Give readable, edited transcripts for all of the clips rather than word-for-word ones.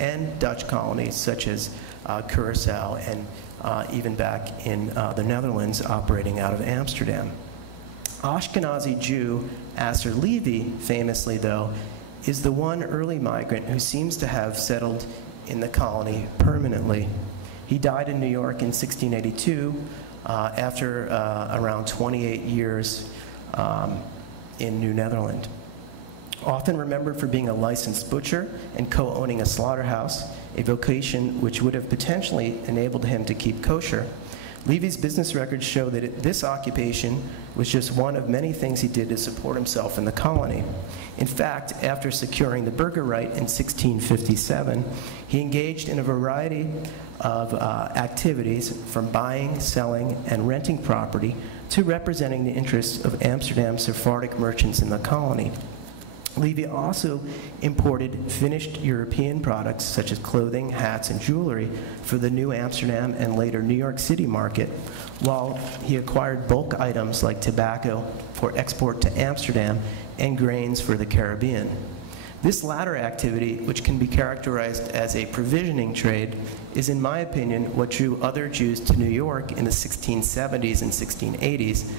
and Dutch colonies such as Curaçao and even back in the Netherlands operating out of Amsterdam. Ashkenazi Jew Asser Levy, famously though, is the one early migrant who seems to have settled in the colony permanently. He died in New York in 1682 after around 28 years in New Netherland. Often remembered for being a licensed butcher and co-owning a slaughterhouse, a vocation which would have potentially enabled him to keep kosher, Levy's business records show that this occupation was just one of many things he did to support himself in the colony. In fact, after securing the burger right in 1657, he engaged in a variety of activities from buying, selling, and renting property to representing the interests of Amsterdam Sephardic merchants in the colony. Levy also imported finished European products such as clothing, hats, and jewelry for the New Amsterdam and later New York City market, while he acquired bulk items like tobacco for export to Amsterdam and grains for the Caribbean. This latter activity, which can be characterized as a provisioning trade, is in my opinion what drew other Jews to New York in the 1670s and 1680s,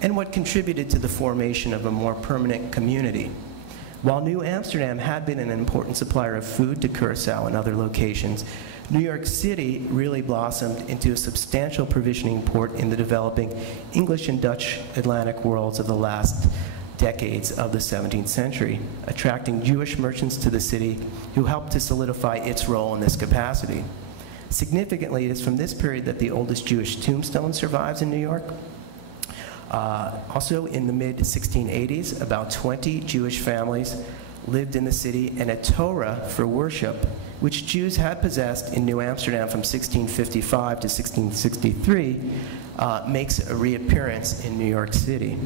and what contributed to the formation of a more permanent community. While New Amsterdam had been an important supplier of food to Curaçao and other locations, New York City really blossomed into a substantial provisioning port in the developing English and Dutch Atlantic worlds of the last decades of the 17th century, attracting Jewish merchants to the city who helped to solidify its role in this capacity. Significantly, it is from this period that the oldest Jewish tombstone survives in New York. Also in the mid-1680s, about 20 Jewish families lived in the city, and a Torah for worship, which Jews had possessed in New Amsterdam from 1655 to 1663, makes a reappearance in New York City.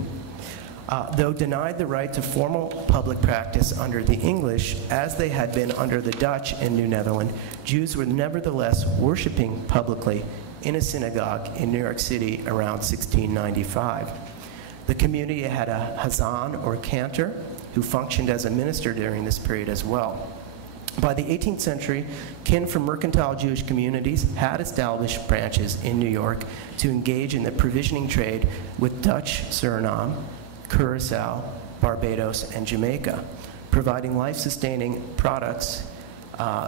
Though denied the right to formal public practice under the English, as they had been under the Dutch in New Netherland, Jews were nevertheless worshiping publicly in a synagogue in New York City around 1695. The community had a hazan, or cantor, who functioned as a minister during this period as well. By the 18th century, kin from mercantile Jewish communities had established branches in New York to engage in the provisioning trade with Dutch Suriname, Curaçao, Barbados, and Jamaica, providing life-sustaining products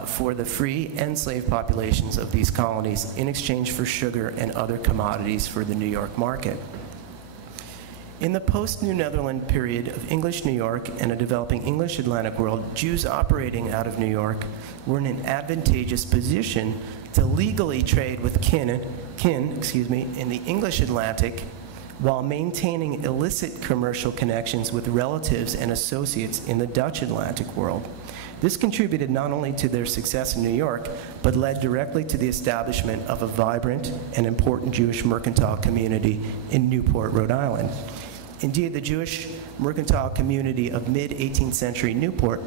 for the free and slave populations of these colonies in exchange for sugar and other commodities for the New York market. In the post-New Netherland period of English New York and a developing English Atlantic world, Jews operating out of New York were in an advantageous position to legally trade with kin in the English Atlantic while maintaining illicit commercial connections with relatives and associates in the Dutch Atlantic world. This contributed not only to their success in New York, but led directly to the establishment of a vibrant and important Jewish mercantile community in Newport, Rhode Island. Indeed, the Jewish mercantile community of mid-18th century Newport,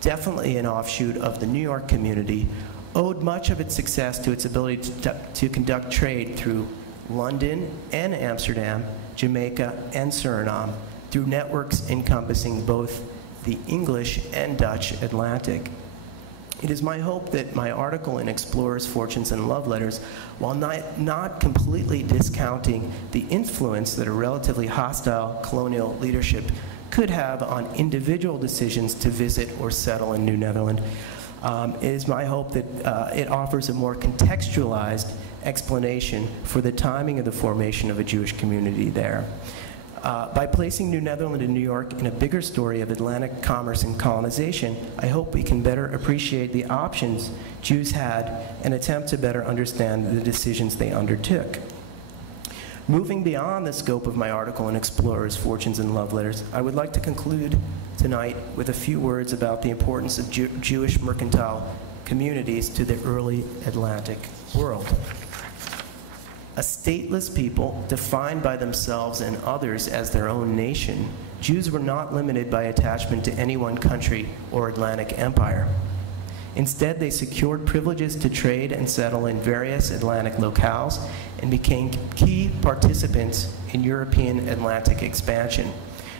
definitely an offshoot of the New York community, owed much of its success to its ability to conduct trade through London and Amsterdam, Jamaica, and Suriname, through networks encompassing both the English and Dutch Atlantic. It is my hope that my article in Explorers, Fortunes, and Love Letters, while not completely discounting the influence that a relatively hostile colonial leadership could have on individual decisions to visit or settle in New Netherland, it is my hope that it offers a more contextualized explanation for the timing of the formation of a Jewish community there. By placing New Netherland and New York in a bigger story of Atlantic commerce and colonization, I hope we can better appreciate the options Jews had and attempt to better understand the decisions they undertook. Moving beyond the scope of my article in Explorers, Fortunes, and Love Letters, I would like to conclude tonight with a few words about the importance of Jewish mercantile communities to the early Atlantic world. A stateless people defined by themselves and others as their own nation, Jews were not limited by attachment to any one country or Atlantic empire. Instead, they secured privileges to trade and settle in various Atlantic locales and became key participants in European Atlantic expansion.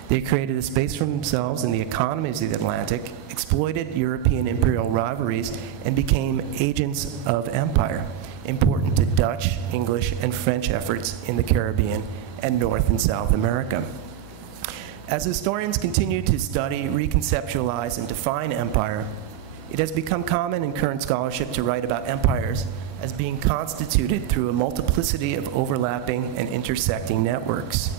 They created a space for themselves in the economies of the Atlantic, exploited European imperial rivalries, and became agents of empire, important to Dutch, English, and French efforts in the Caribbean and North and South America. As historians continue to study, reconceptualize, and define empire, it has become common in current scholarship to write about empires as being constituted through a multiplicity of overlapping and intersecting networks.